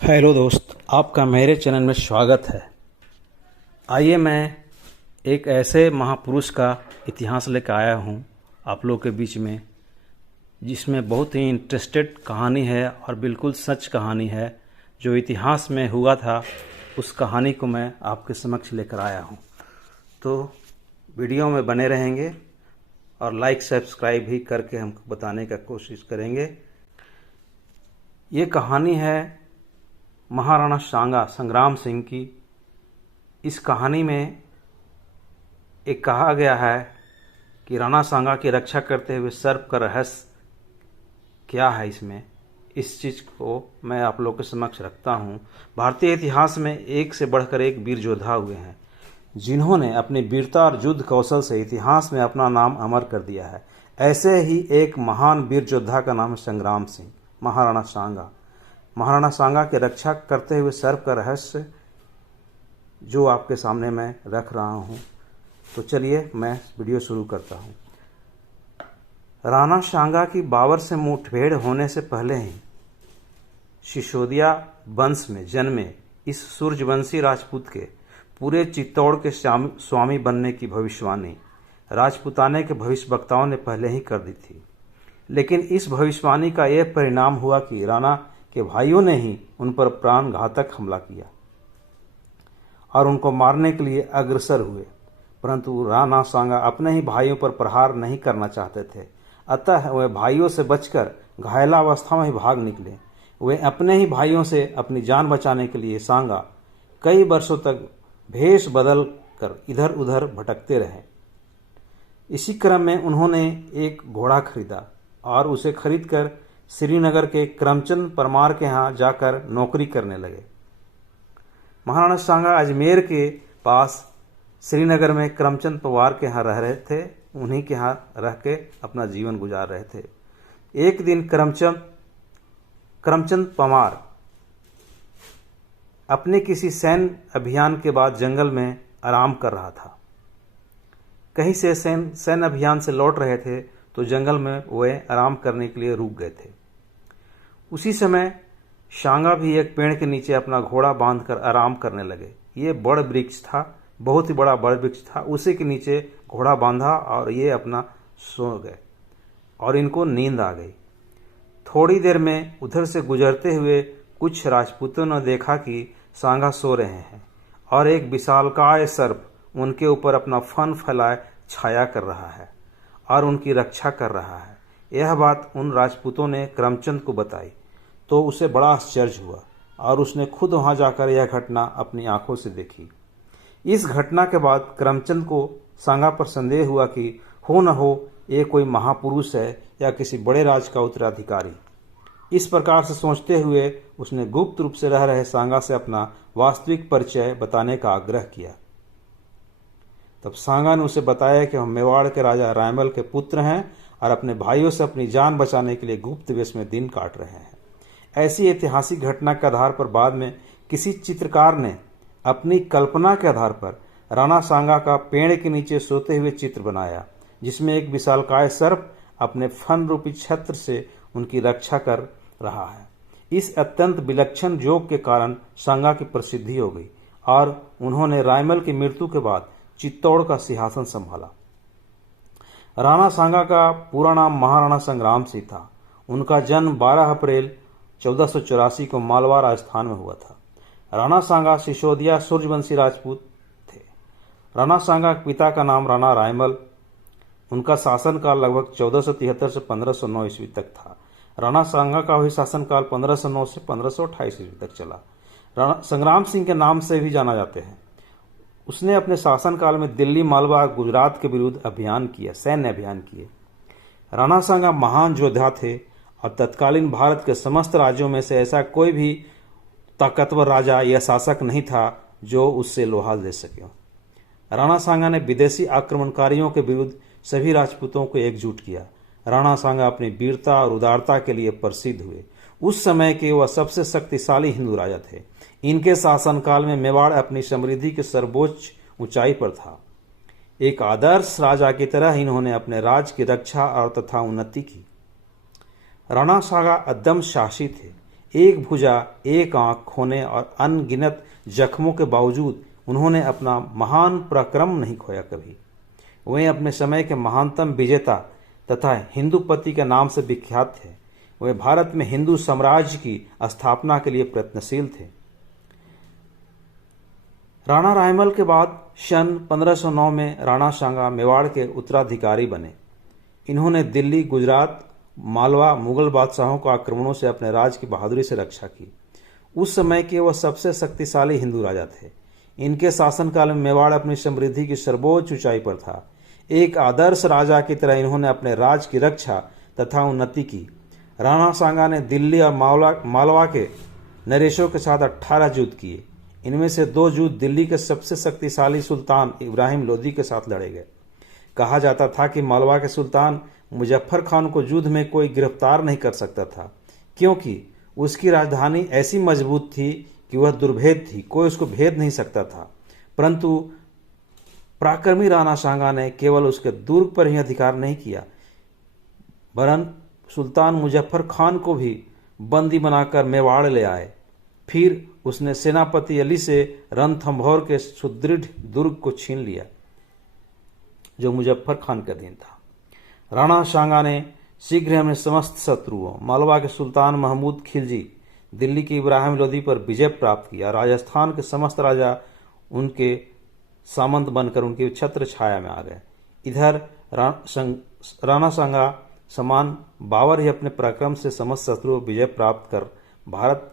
Hello दोस्त, आपका मेरे चैनल में स्वागत है। आइए मैं एक ऐसे महापुरुष का इतिहास लेकर आया हूँ आप लोग के बीच में, जिसमें बहुत ही इंटरेस्टेड कहानी है और बिल्कुल सच कहानी है। जो इतिहास में हुआ था उस कहानी को मैं आपके समक्ष लेकर आया हूँ। तो वीडियो में बने रहेंगे और लाइक सब्सक्राइब भी करके हमको बताने का कोशिश करेंगे। ये कहानी है महाराणा सांगा संग्राम सिंह की। इस कहानी में एक कहा गया है कि राणा सांगा की रक्षा करते हुए सर्प का रहस्य क्या है। इसमें इस चीज़ को मैं आप लोग के समक्ष रखता हूँ। भारतीय इतिहास में एक से बढ़कर एक वीर योद्धा हुए हैं, जिन्होंने अपनी वीरता और युद्ध कौशल से इतिहास में अपना नाम अमर कर दिया है। ऐसे ही एक महान वीर योद्धा का नाम है संग्राम सिंह, महाराणा सांगा। महाराणा सांगा की रक्षा करते हुए सर्प का रहस्य जो आपके सामने मैं रख रहा हूँ। तो चलिए मैं वीडियो शुरू करता हूँ। राणा सांगा की बाबर से मुठभेड़ होने से पहले ही सिसोदिया वंश में जन्मे इस सूर्यवंशी राजपूत के पूरे चित्तौड़ के स्वामी बनने की भविष्यवाणी राजपूताने के भविष्यवक्ताओं ने पहले ही कर दी थी। लेकिन इस भविष्यवाणी का यह परिणाम हुआ कि राणा के भाइयों ने ही उन पर प्राण घातक हमला किया और उनको मारने के लिए अग्रसर हुए। परंतु राणा सांगा अपने ही भाइयों पर प्रहार नहीं करना चाहते थे, अतः वे भाइयों से बचकर घायलावस्था में ही भाग निकले। वे अपने ही भाइयों से अपनी जान बचाने के लिए सांगा कई वर्षों तक भेष बदल कर इधर उधर भटकते रहे। इसी क्रम में उन्होंने एक घोड़ा खरीदा और उसे खरीदकर श्रीनगर के करमचंद परमार के यहाँ जाकर नौकरी करने लगे। महाराणा सांगा अजमेर के पास श्रीनगर में करमचंद पवार के यहाँ रह रहे थे। उन्हीं के यहाँ रह के अपना जीवन गुजार रहे थे। एक दिन करमचंद पवार अपने किसी सैन्य अभियान के बाद जंगल में आराम कर रहा था। कहीं से सैन्य अभियान से लौट रहे थे तो जंगल में वे आराम करने के लिए रुक गए थे। उसी समय सांगा भी एक पेड़ के नीचे अपना घोड़ा बांधकर आराम करने लगे। ये बड़ वृक्ष था, बहुत ही बड़ा बड़ वृक्ष था। उसी के नीचे घोड़ा बांधा और ये अपना सो गए और इनको नींद आ गई। थोड़ी देर में उधर से गुजरते हुए कुछ राजपूतों ने देखा कि सांगा सो रहे हैं और एक विशालकाय सर्प उनके ऊपर अपना फन फैलाए छाया कर रहा है और उनकी रक्षा कर रहा है। यह बात उन राजपूतों ने करमचंद को बताई तो उसे बड़ा आश्चर्य हुआ और उसने खुद वहां जाकर यह घटना अपनी आंखों से देखी। इस घटना के बाद करमचंद को सांगा पर संदेह हुआ कि हो न हो ये कोई महापुरुष है या किसी बड़े राज का उत्तराधिकारी। इस प्रकार से सोचते हुए उसने गुप्त रूप से रह रहे सांगा से अपना वास्तविक परिचय बताने का आग्रह किया। तब सांगा ने उसे बताया कि हम मेवाड़ के राजा रायमल के पुत्र हैं और अपने भाइयों से अपनी जान बचाने के लिए गुप्त वेश में दिन काट रहे हैं। ऐसी ऐतिहासिक घटना के आधार पर बाद में किसी चित्रकार ने अपनी कल्पना के आधार पर राणा सांगा का पेड़ के नीचे सोते हुए चित्र बनाया, जिसमें एक विशालकाय सर्प अपने फन रूपी छत्र से उनकी रक्षा कर रहा है। इस अत्यंत विलक्षण योग के कारण सांगा की प्रसिद्धि हो गई और उन्होंने रायमल की मृत्यु के बाद चित्तौड़ का सिंहासन संभाला। राणा सांगा का पूरा नाम महाराणा संग्राम सिंह था। उनका जन्म 12 अप्रैल 1484 को मालवा राजस्थान में हुआ था। राणा सांगा सिसोदिया सूर्यवंशी राजपूत थे। राणा सांगा के पिता का नाम राणा रायमल। उनका शासनकाल लगभग 1473 से 1509 ईस्वी तक था। राणा सांगा का भी शासनकाल 1509 से 1528 ईस्वी तक चला। राणा संग्राम सिंह के नाम से भी जाना जाते हैं। उसने अपने शासनकाल में दिल्ली, मालवा और गुजरात के विरुद्ध अभियान किया, सैन्य अभियान किए। राणा सांगा महान योद्धा थे और तत्कालीन भारत के समस्त राज्यों में से ऐसा कोई भी ताकतवर राजा या शासक नहीं था जो उससे लोहा ले सके। राणा सांगा ने विदेशी आक्रमणकारियों के विरुद्ध सभी राजपूतों को एकजुट किया। राणा सांगा अपनी वीरता और उदारता के लिए प्रसिद्ध हुए। उस समय के वह सबसे शक्तिशाली हिंदू राजा थे। इनके शासनकाल में मेवाड़ अपनी समृद्धि के सर्वोच्च ऊंचाई पर था। एक आदर्श राजा की तरह इन्होंने अपने राज्य की रक्षा और तथा उन्नति की। राणा सांगा अदम्य साहसी थे। एक भुजा, एक आंख खोने और अनगिनत जख्मों के बावजूद उन्होंने अपना महान पराक्रम नहीं खोया कभी। वे अपने समय के महानतम विजेता तथा हिंदूपति के नाम से विख्यात थे। वे भारत में हिंदू साम्राज्य की स्थापना के लिए प्रयत्नशील थे। राणा रायमल के बाद सन 1509 में राणा सांगा मेवाड़ के उत्तराधिकारी बने। इन्होंने दिल्ली, गुजरात, मालवा मुगल बादशाहों को आक्रमणों से अपने राज की बहादुरी से रक्षा की। उस समय के वह सबसे शक्तिशाली हिंदू राजा थे। इनके शासनकाल में मेवाड़ अपनी समृद्धि की सर्वोच्च ऊंचाई पर था। एक आदर्श राजा की तरह इन्होंने अपने राज की रक्षा तथा उन्नति की। राणा सांगा ने दिल्ली और मालवा के नरेशों के साथ 18 युद्ध किए। इनमें से 2 युद्ध दिल्ली के सबसे शक्तिशाली सुल्तान इब्राहिम लोदी के साथ लड़े गए। कहा जाता था कि मालवा के सुल्तान मुजफ्फर खान को युद्ध में कोई गिरफ्तार नहीं कर सकता था, क्योंकि उसकी राजधानी ऐसी मजबूत थी कि वह दुर्भेद थी, कोई उसको भेद नहीं सकता था। परंतु पराक्रमी राणा सांगा ने केवल उसके दुर्ग पर ही अधिकार नहीं किया, वरन सुल्तान मुजफ्फर खान को भी बंदी बनाकर मेवाड़ ले आए। फिर उसने सेनापति अली से रणथंभौर के सुदृढ़ दुर्ग को छीन लिया, जो मुजफ्फर खान के अधीन था। राणा सांगा ने शीघ्र ही अपने समस्त शत्रुओं, मालवा के सुल्तान महमूद खिलजी, दिल्ली के इब्राहिम लोदी पर विजय प्राप्त किया। राजस्थान के समस्त राजा उनके सामंत बनकर उनकी छत्र छाया में आ गए। इधर राणा सांगा समान बाबर ही अपने पराक्रम से समस्त शत्रुओं को विजय प्राप्त कर भारत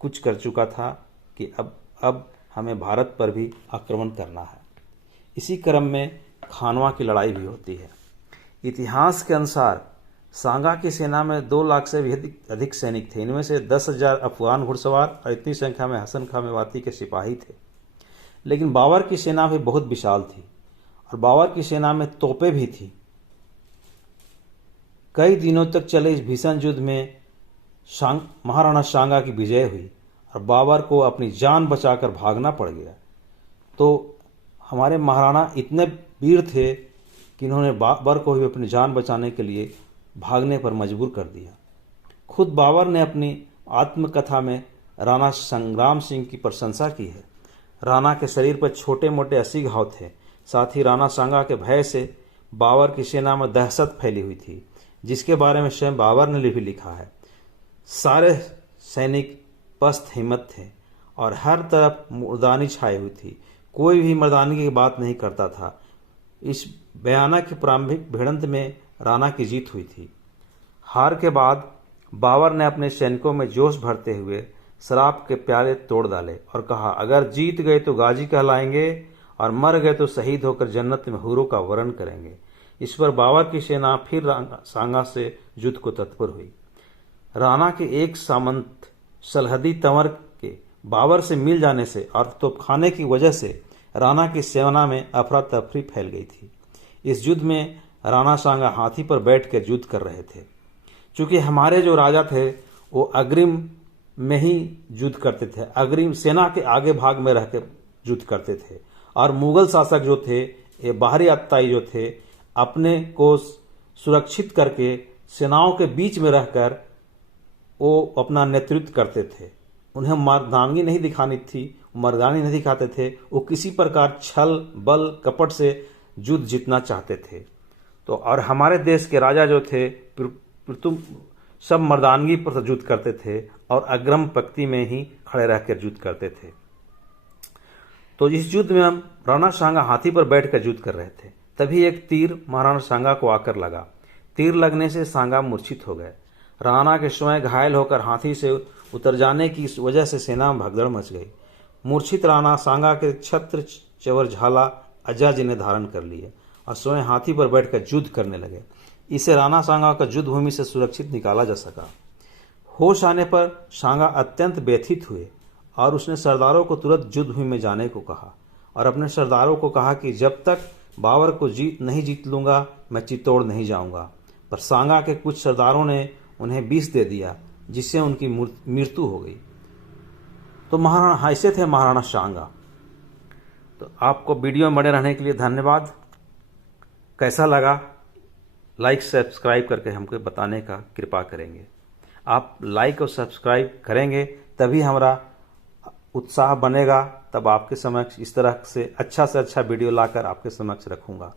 कुछ कर चुका था कि अब हमें भारत पर भी आक्रमण करना है। इसी क्रम में खानवा की लड़ाई भी होती है। इतिहास के अनुसार सांगा की सेना में 2 लाख से भी अधिक सैनिक थे। इनमें से 10,000 अफगान घुड़सवार और इतनी संख्या में हसन खां मेवाती के सिपाही थे। लेकिन बाबर की सेना भी बहुत विशाल थी और बाबर की सेना में तोपें भी थी। कई दिनों तक चले इस भीषण युद्ध में महाराणा सांगा की विजय हुई और बाबर को अपनी जान बचाकर भागना पड़ गया। तो हमारे महाराणा इतने वीर थे कि इन्होंने बाबर को भी अपनी जान बचाने के लिए भागने पर मजबूर कर दिया। खुद बाबर ने अपनी आत्मकथा में राणा संग्राम सिंह की प्रशंसा की है। राणा के शरीर पर छोटे मोटे 80 घाव थे। साथ ही राणा सांगा के भय से बाबर की सेना में दहशत फैली हुई थी, जिसके बारे में स्वयं बाबर ने भी लिखा है। सारे सैनिक पस्त हिम्मत थे और हर तरफ मुर्दानी छाई हुई थी। कोई भी मर्दानगी की बात नहीं करता था। इस भयानक प्रारंभिक भिड़ंत में राणा की जीत हुई थी। हार के बाद बाबर ने अपने सैनिकों में जोश भरते हुए शराब के प्याले तोड़ डाले और कहा, अगर जीत गए तो गाजी कहलाएंगे और मर गए तो शहीद होकर जन्नत में हूरों का वर्ण करेंगे। इस पर बाबर की सेना फिर सांगा से युद्ध को तत्पर हुई। राणा के एक सामंत सलहदी तंवर के बाबर से मिल जाने से और तोपखाने की वजह से राणा की सेना में अफरा तफरी फैल गई थी। इस युद्ध में राणा सांगा हाथी पर बैठकर युद्ध कर रहे थे। चूंकि हमारे जो राजा थे वो अग्रिम में ही युद्ध करते थे, अग्रिम सेना के आगे भाग में रहकर युद्ध करते थे, और मुगल शासक जो थे, ये बाहरी अत्याई जो थे, अपने को सुरक्षित करके सेनाओं के बीच में रहकर वो अपना नेतृत्व करते थे। उन्हें मर्दानगी नहीं दिखानी थी, मर्दानी नहीं दिखाते थे। वो किसी प्रकार छल बल कपट से युद्ध जीतना चाहते थे। तो और हमारे देश के राजा जो थे तुम सब मर्दानगी पर युद्ध करते थे और अग्रम पंक्ति में ही खड़े रहकर युद्ध करते थे। तो इस युद्ध में हम राणा सांगा हाथी पर बैठकर युद्ध कर रहे थे। तभी एक तीर महाराणा सांगा को आकर लगा। तीर लगने से सांगा मूर्छित हो गए। राणा के स्वयं घायल होकर हाथी से उतर जाने की वजह से सेना में भगदड़ मच गई। मूर्छित राणा सांगा के छत्र चवरझाला अज्जा जी ने धारण कर लिए और स्वयं हाथी पर बैठकर युद्ध करने लगे। इसे राणा सांगा का युद्ध भूमि से सुरक्षित निकाला जा सका। होश आने पर सांगा अत्यंत व्यथित हुए और उसने सरदारों को तुरंत युद्ध भूमि में जाने को कहा और अपने सरदारों को कहा कि जब तक बाबर को नहीं जीत लूंगा मैं चित्तौड़ नहीं जाऊंगा। पर सांगा के कुछ सरदारों ने उन्हें विष दे दिया, जिससे उनकी मृत्यु हो गई। तो महाराणा ऐसे थे महाराणा सांगा। तो आपको वीडियो में बने रहने के लिए धन्यवाद। कैसा लगा लाइक सब्सक्राइब करके हमको बताने का कृपा करेंगे। आप लाइक और सब्सक्राइब करेंगे तभी हमारा उत्साह बनेगा, तब आपके समक्ष इस तरह से अच्छा वीडियो लाकर आपके समक्ष रखूंगा।